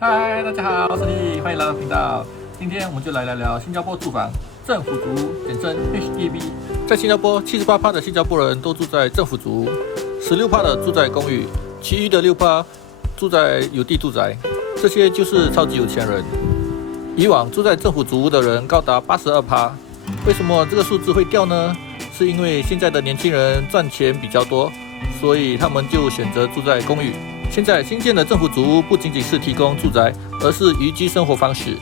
嗨，大家好，我是李，欢迎来到频道。今天我们就来聊聊新加坡住房，政府租屋，简称 HDB。在新加坡，78%的新加坡人都住在政府租屋，16%的住在公寓，其余的6%住在有地住宅。这些就是超级有钱人。以往住在政府租屋的人高达82%，为什么这个数字会掉呢？是因为现在的年轻人赚钱比较多，所以他们就选择住在公寓。现在新建的政府组屋不仅仅是提供住宅，而是宜居生活方式。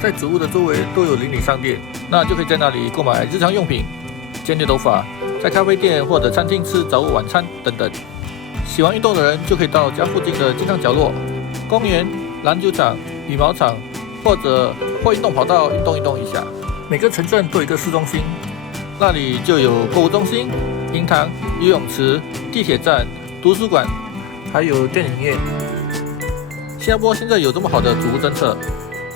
在组屋的周围都有邻里商店，那就可以在那里购买日常用品、剪头发，在咖啡店或者餐厅吃早午晚餐等等。喜欢运动的人就可以到家附近的健康角落、公园、篮球场、羽毛场或者或运动跑道运动一下。每个城镇都有一个市中心，那里就有购物中心、银行、游泳池、地铁站、图书馆。还有电影院。新加坡现在有这么好的租屋政策，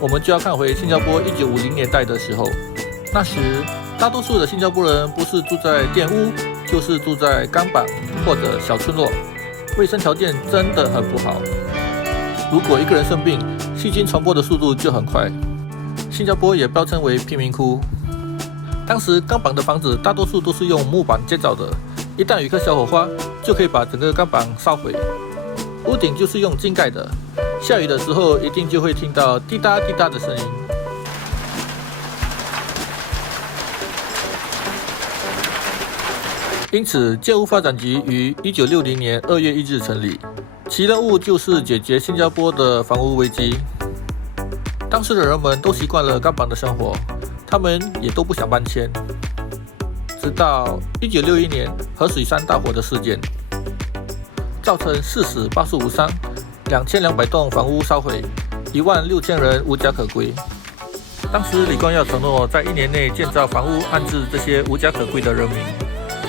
我们就要看回新加坡1950年代的时候。那时，大多数的新加坡人不是住在店屋，就是住在钢板或者小村落，卫生条件真的很不好。如果一个人生病，细菌传播的速度就很快。新加坡也标称为贫民窟。当时钢板的房子大多数都是用木板建造的，一旦有一颗小火花，就可以把整个钢板烧毁。屋顶就是用金盖的，下雨的时候一定就会听到滴答滴答的声音。因此，建屋发展局于1960年2月1日成立，其任务就是解决新加坡的房屋危机。当时的人们都习惯了钢板的生活，他们也都不想搬迁。直到1961年河水山大火的事件，造成4死85伤，2200栋房屋烧毁，16000人无家可归。当时李光耀承诺在1年内建造房屋安置这些无家可归的人民，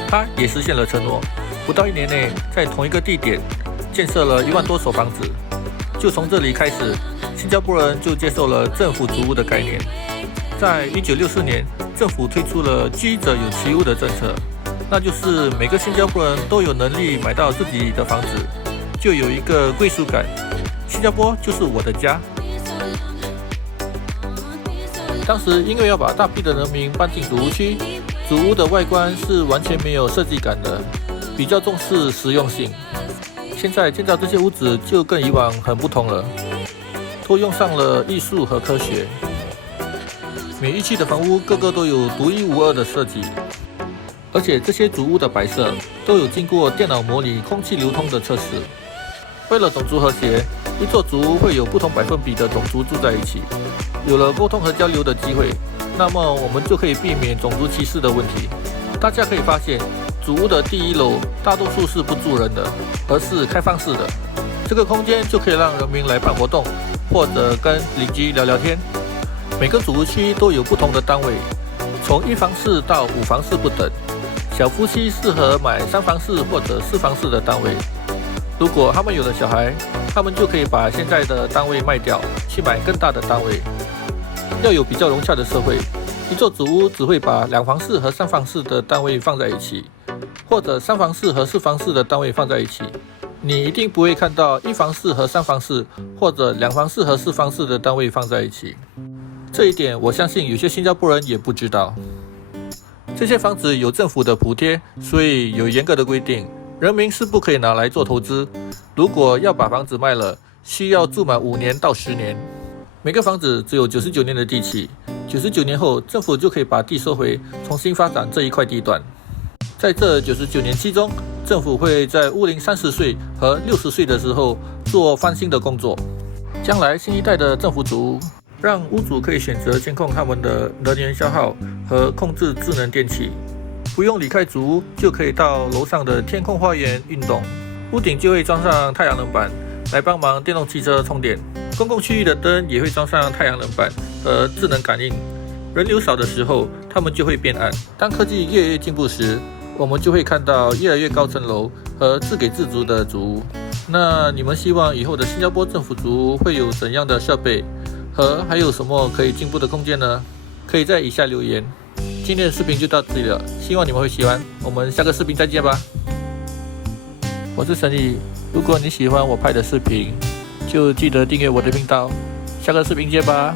他也实现了承诺，不到1年内在同一个地点建设了1万多所房子。就从这里开始，新加坡人就接受了政府租屋的概念。在1964年，政府推出了居者有其屋的政策，那就是每个新加坡人都有能力买到自己的房子，就有一个归属感。新加坡就是我的家。当时因为要把大批的人民搬进组屋区，组屋的外观是完全没有设计感的，比较重视实用性。现在建造这些屋子就跟以往很不同了，都用上了艺术和科学。每一区的房屋个个都有独一无二的设计，而且这些组屋的摆设都有经过电脑模拟空气流通的测试。为了种族和谐，一座组屋会有不同百分比的种族住在一起，有了沟通和交流的机会，那么我们就可以避免种族歧视的问题。大家可以发现，组屋的第1楼大多数是不住人的，而是开放式的，这个空间就可以让人民来办活动，或者跟邻居聊聊天。每个组屋区都有不同的单位，从1房式到5房式不等。小夫妻适合买3房式或者4房式的单位。如果他们有了小孩，他们就可以把现在的单位卖掉，去买更大的单位。要有比较融洽的社会，一座组屋只会把2房式和3房式的单位放在一起，或者3房式和4房式的单位放在一起。你一定不会看到1房式和3房式，或者2房式和4房式的单位放在一起。这一点我相信有些新加坡人也不知道。这些房子有政府的补贴，所以有严格的规定，人民是不可以拿来做投资。如果要把房子卖了，需要住满5年到10年。每个房子只有99年的地契，99年后政府就可以把地收回，重新发展这一块地段。在这99年期中，政府会在屋龄30岁和60岁的时候做翻新的工作。将来新一代的政府组屋让屋主可以选择监控他们的能源消耗和控制智能电器，不用离开组屋就可以到楼上的天空花园运动。屋顶就会装上太阳能板来帮忙电动汽车充电，公共区域的灯也会装上太阳能板和智能感应。人流少的时候，它们就会变暗。当科技越来越进步时，我们就会看到越来越高层楼和自给自足的组屋。那你们希望以后的新加坡政府组屋会有怎样的设备？和还有什么可以进步的空间呢？可以在以下留言。今天的视频就到这里了，希望你们会喜欢。我们下个视频再见吧。我是沈毅，如果你喜欢我拍的视频，就记得订阅我的频道。下个视频见吧。